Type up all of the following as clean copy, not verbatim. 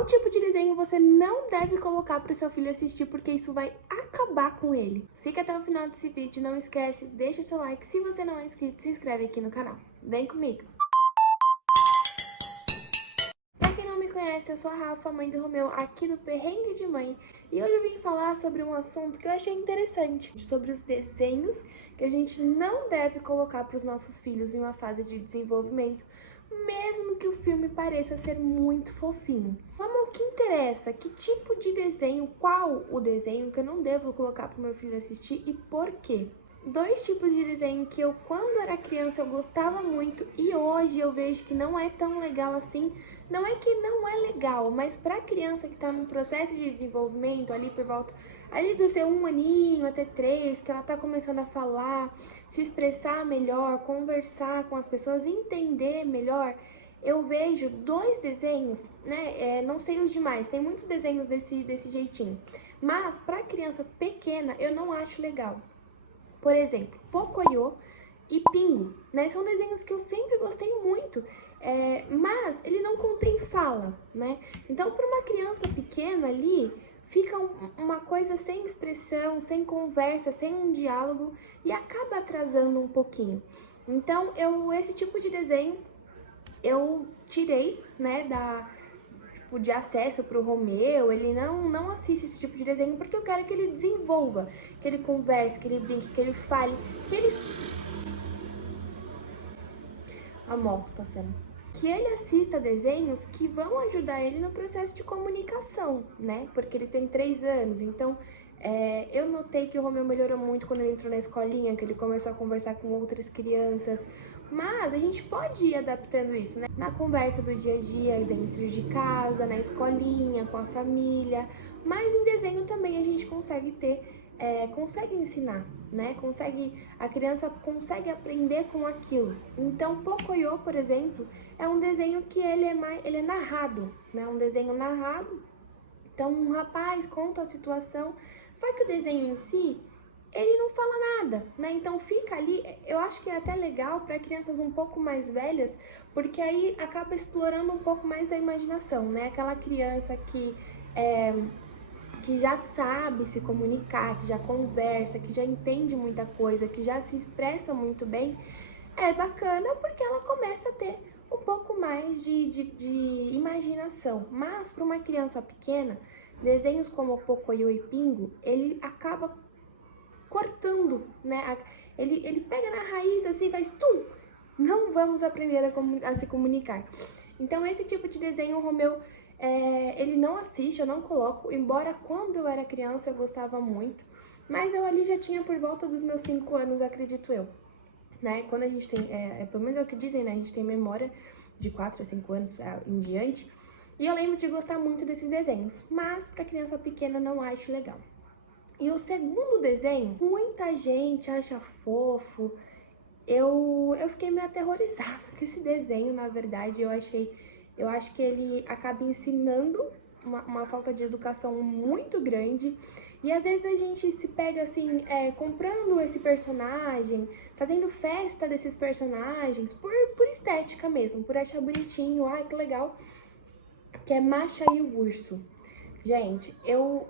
Qual tipo de desenho você não deve colocar para o seu filho assistir, porque isso vai acabar com ele? Fica até o final desse vídeo, não esquece, deixa seu like. Se você não é inscrito, se inscreve aqui no canal. Vem comigo! Pra quem não me conhece, eu sou a Rafa, mãe do Romeu, aqui do Perrengue de Mãe. E hoje eu vim falar sobre um assunto que eu achei interessante, sobre os desenhos que a gente não deve colocar para os nossos filhos em uma fase de desenvolvimento, mesmo que o filme pareça ser muito fofinho. Vamos ao que interessa, que tipo de desenho, qual o desenho que eu não devo colocar para o meu filho assistir e por quê? Dois tipos de desenho que eu, quando era criança, eu gostava muito e hoje eu vejo que não é tão legal assim. Não é que não é legal, mas para criança que está num processo de desenvolvimento, ali por volta ali do seu 1 aninho até 3, que ela está começando a falar, se expressar melhor, conversar com as pessoas, entender melhor, eu vejo dois desenhos, né? Não sei os demais, tem muitos desenhos desse jeitinho, mas para criança pequena eu não acho legal. Por exemplo, Pocoyo e Pingo, né? São desenhos que eu sempre gostei muito, mas ele não contém fala, né? Então, para uma criança pequena ali, fica uma coisa sem expressão, sem conversa, sem um diálogo e acaba atrasando um pouquinho. Então, esse tipo de desenho eu tirei, né, de acesso para o Romeu. Ele não assiste esse tipo de desenho porque eu quero que ele desenvolva, que ele converse, que ele brinque, que ele fale, que ele... A moto passando. Que ele assista desenhos que vão ajudar ele no processo de comunicação, né? Porque ele tem 3 anos, então eu notei que o Romeu melhorou muito quando ele entrou na escolinha, que ele começou a conversar com outras crianças. Mas a gente pode ir adaptando isso, né? Na conversa do dia a dia, dentro de casa, na escolinha, com a família. Mas em desenho também a gente consegue consegue ensinar, né? A criança consegue aprender com aquilo. Então, Pocoyo, por exemplo, é um desenho que ele é narrado, né? Um desenho narrado. Então, um rapaz conta a situação, só que o desenho em si, ele não fala nada, né? Então fica ali, eu acho que é até legal para crianças um pouco mais velhas, porque aí acaba explorando um pouco mais da imaginação, né? Aquela criança que já sabe se comunicar, que já conversa, que já entende muita coisa, que já se expressa muito bem, é bacana porque ela começa a ter um pouco mais de imaginação. Mas para uma criança pequena, desenhos como Pocoyo e Pingo, ele acaba cortando, né? Ele pega na raiz assim e faz tum! Não vamos aprender a se comunicar. Então esse tipo de desenho o Romeu, ele não assiste, eu não coloco, embora quando eu era criança eu gostava muito, mas eu ali já tinha por volta dos meus 5 anos, acredito eu, né? Quando a gente tem, pelo menos é o que dizem, né? A gente tem memória de 4 a 5 anos em diante, e eu lembro de gostar muito desses desenhos, mas para criança pequena não acho legal. E o segundo desenho, muita gente acha fofo. Eu fiquei meio aterrorizada com esse desenho, na verdade. Eu acho que ele acaba ensinando uma falta de educação muito grande. E às vezes a gente se pega assim, comprando esse personagem, fazendo festa desses personagens, por estética mesmo, por achar bonitinho, ai que legal, que é Masha e o Urso. Gente, eu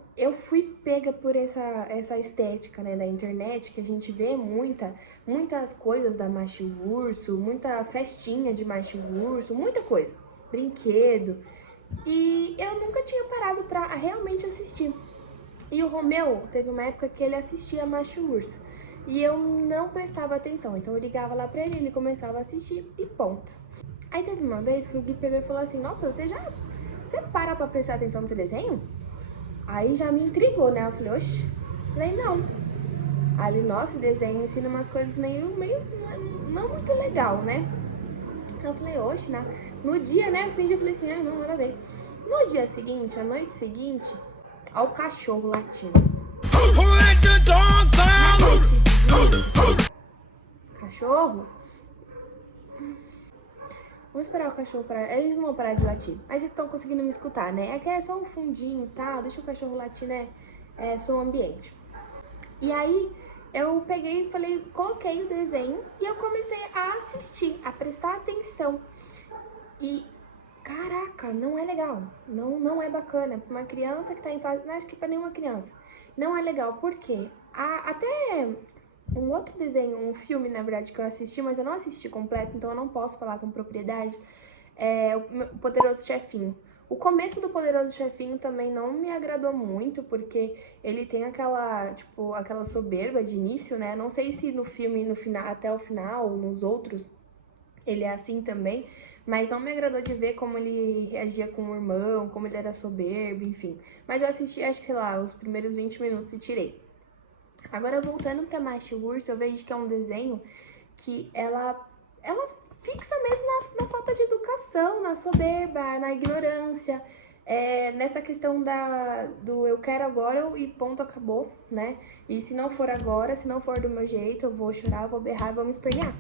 fui pega por essa estética, né, da internet, que a gente vê muitas coisas da Masha e o Urso, muita festinha de Masha e o Urso, muita coisa, brinquedo, e eu nunca tinha parado pra realmente assistir. E o Romeu, teve uma época que ele assistia Masha e o Urso, e eu não prestava atenção, então eu ligava lá pra ele, ele começava a assistir e ponto. Aí teve uma vez que o Gui pegou e falou assim, nossa, você para pra prestar atenção nesse desenho? Aí já me intrigou, né? Eu falei, oxe. Falei, não. Aí ele, nossa, esse desenho ensina umas coisas meio não muito legal, né? Eu falei, oxe, né? No dia, né? Eu falei assim, não, nada a ver. No dia seguinte, à noite seguinte, ó o cachorro latindo. Cachorro? Vamos esperar o cachorro parar. Eles não vão parar de latir. Mas vocês estão conseguindo me escutar, né? É que é só um fundinho e tal. Deixa o cachorro latir, né? É som ambiente. E aí, eu peguei e falei, coloquei o desenho e eu comecei a assistir, a prestar atenção. E Caraca, não é legal. Não é bacana. Pra uma criança que tá em fase. Não acho que pra nenhuma criança. Não é legal. Por quê? Até um outro desenho, um filme, na verdade, que eu assisti, mas eu não assisti completo, então eu não posso falar com propriedade. É o Poderoso Chefinho. O começo do Poderoso Chefinho também não me agradou muito, porque ele tem aquela, tipo, aquela soberba de início, né? Não sei se no filme, no final, até o final, nos outros, ele é assim também, mas não me agradou de ver como ele reagia com o irmão, como ele era soberbo, enfim. Mas eu assisti, acho que, sei lá, os primeiros 20 minutos e tirei. Agora, voltando pra Macho Urso, eu vejo que é um desenho que ela fixa mesmo na falta de educação, na soberba, na ignorância, nessa questão do eu quero agora e ponto, acabou, né? E se não for agora, se não for do meu jeito, eu vou chorar, eu vou berrar, vou me espernear.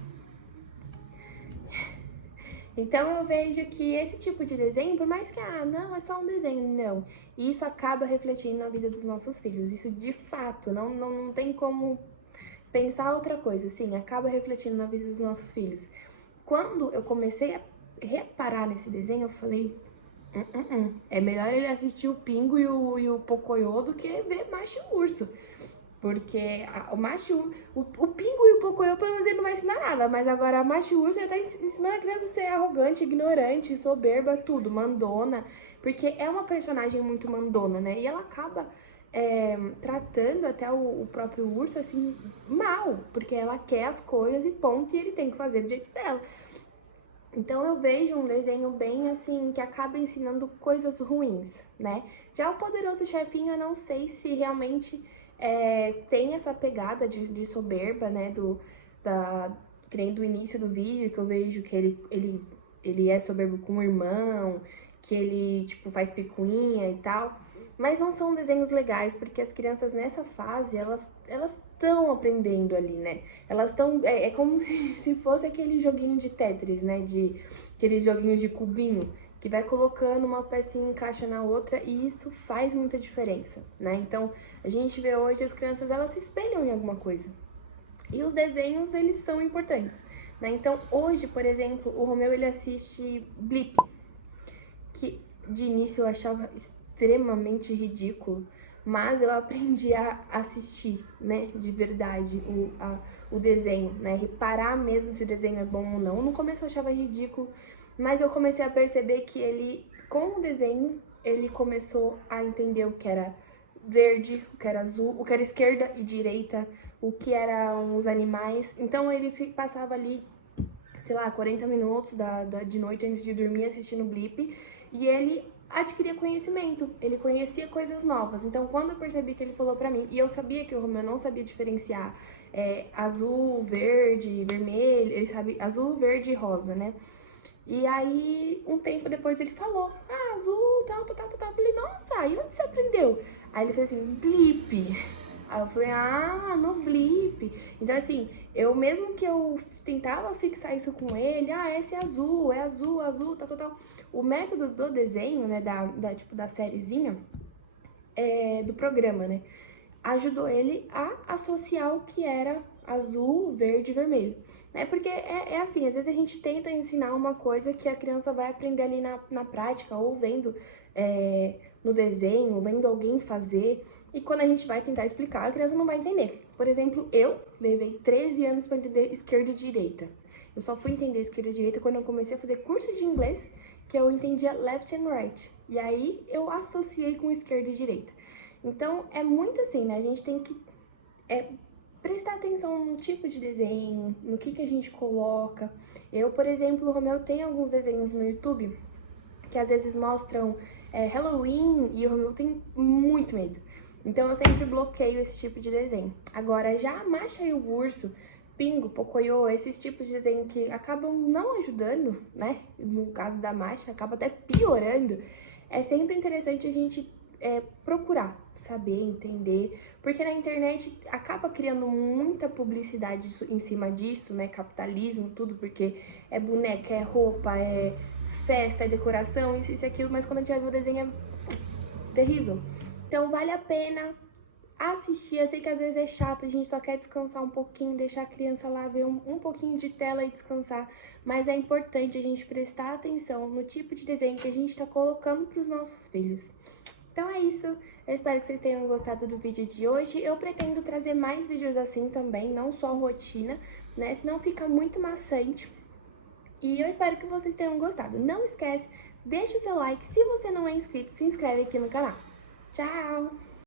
Então eu vejo que esse tipo de desenho, por mais que, não, é só um desenho, não. E isso acaba refletindo na vida dos nossos filhos. Isso de fato, não tem como pensar outra coisa, assim, acaba refletindo na vida dos nossos filhos. Quando eu comecei a reparar nesse desenho, eu falei, é melhor ele assistir o Pingo e o Pocoyo do que ver Macho e Urso. Porque o macho, o Pingo e o Pocoyo, pelo menos ele não vai ensinar nada, mas agora a macho urso já tá ensinando a criança a ser arrogante, ignorante, soberba, tudo, mandona, porque é uma personagem muito mandona, né? E ela acaba tratando até o próprio urso, assim, mal, porque ela quer as coisas e ponto, e ele tem que fazer do jeito dela. Então eu vejo um desenho bem assim, que acaba ensinando coisas ruins, né? Já o Poderoso Chefinho, eu não sei se realmente tem essa pegada de soberba, né? Que nem do início do vídeo, que eu vejo que ele é soberbo com o irmão, que ele, tipo, faz picuinha e tal. Mas não são desenhos legais, porque as crianças nessa fase, elas estão aprendendo ali, né? Elas estão. É como se fosse aquele joguinho de Tetris, né? Aqueles joguinhos de cubinho, que vai colocando uma pecinha encaixa na outra, e isso faz muita diferença, né? Então, a gente vê hoje as crianças, elas se espelham em alguma coisa. E os desenhos, eles são importantes, né? Então, hoje, por exemplo, o Romeu, ele assiste Blip, que de início eu achava extremamente ridículo, mas eu aprendi a assistir, né, de verdade, o desenho, né, reparar mesmo se o desenho é bom ou não. No começo eu achava ridículo, mas eu comecei a perceber que ele, com o desenho, ele começou a entender o que era verde, o que era azul, o que era esquerda e direita, o que eram os animais. Então ele passava ali, sei lá, 40 minutos de noite antes de dormir assistindo Blip, e ele adquiria conhecimento, ele conhecia coisas novas. Então, quando eu percebi que ele falou pra mim, e eu sabia que o Romeu não sabia diferenciar azul, verde, vermelho, ele sabe azul, verde e rosa, né? E aí, um tempo depois ele falou, azul, tal. Eu falei, nossa, e onde você aprendeu? Aí ele fez assim, Blip. Aí eu falei, no Blip. Então, assim, eu mesmo que eu tentava fixar isso com ele, esse é azul, tal. O método do desenho, né, tipo, da sériezinha, do programa, né, ajudou ele a associar o que era azul, verde e vermelho. Né? Porque é assim, às vezes a gente tenta ensinar uma coisa que a criança vai aprender ali na prática, ou vendo no desenho, vendo alguém fazer, e quando a gente vai tentar explicar, a criança não vai entender. Por exemplo, eu levei 13 anos para entender esquerda e direita. Eu só fui entender esquerda e direita quando eu comecei a fazer curso de inglês, que eu entendia left and right. E aí eu associei com esquerda e direita. Então é muito assim, né? A gente tem que prestar atenção no tipo de desenho, no que a gente coloca. Eu, por exemplo, o Romeu tem alguns desenhos no YouTube que às vezes mostram Halloween, e o Romeu tem muito medo. Então eu sempre bloqueio esse tipo de desenho. Agora, já a Masha e o Urso, Pingo, Pocoyo, esses tipos de desenho que acabam não ajudando, né? No caso da Masha, acaba até piorando. É sempre interessante a gente procurar saber, entender, porque na internet acaba criando muita publicidade em cima disso, né? Capitalismo, tudo, porque é boneca, é roupa, é festa, é decoração, isso e aquilo, mas quando a gente vai ver o desenho é terrível. Então vale a pena assistir. Eu sei que às vezes é chato, a gente só quer descansar um pouquinho, deixar a criança lá ver um pouquinho de tela e descansar, mas é importante a gente prestar atenção no tipo de desenho que a gente tá colocando para os nossos filhos. Então é isso, eu espero que vocês tenham gostado do vídeo de hoje. Eu pretendo trazer mais vídeos assim também, não só rotina, né? Senão fica muito maçante. E eu espero que vocês tenham gostado. Não esquece, deixa o seu like. Se você não é inscrito, se inscreve aqui no canal. Tchau!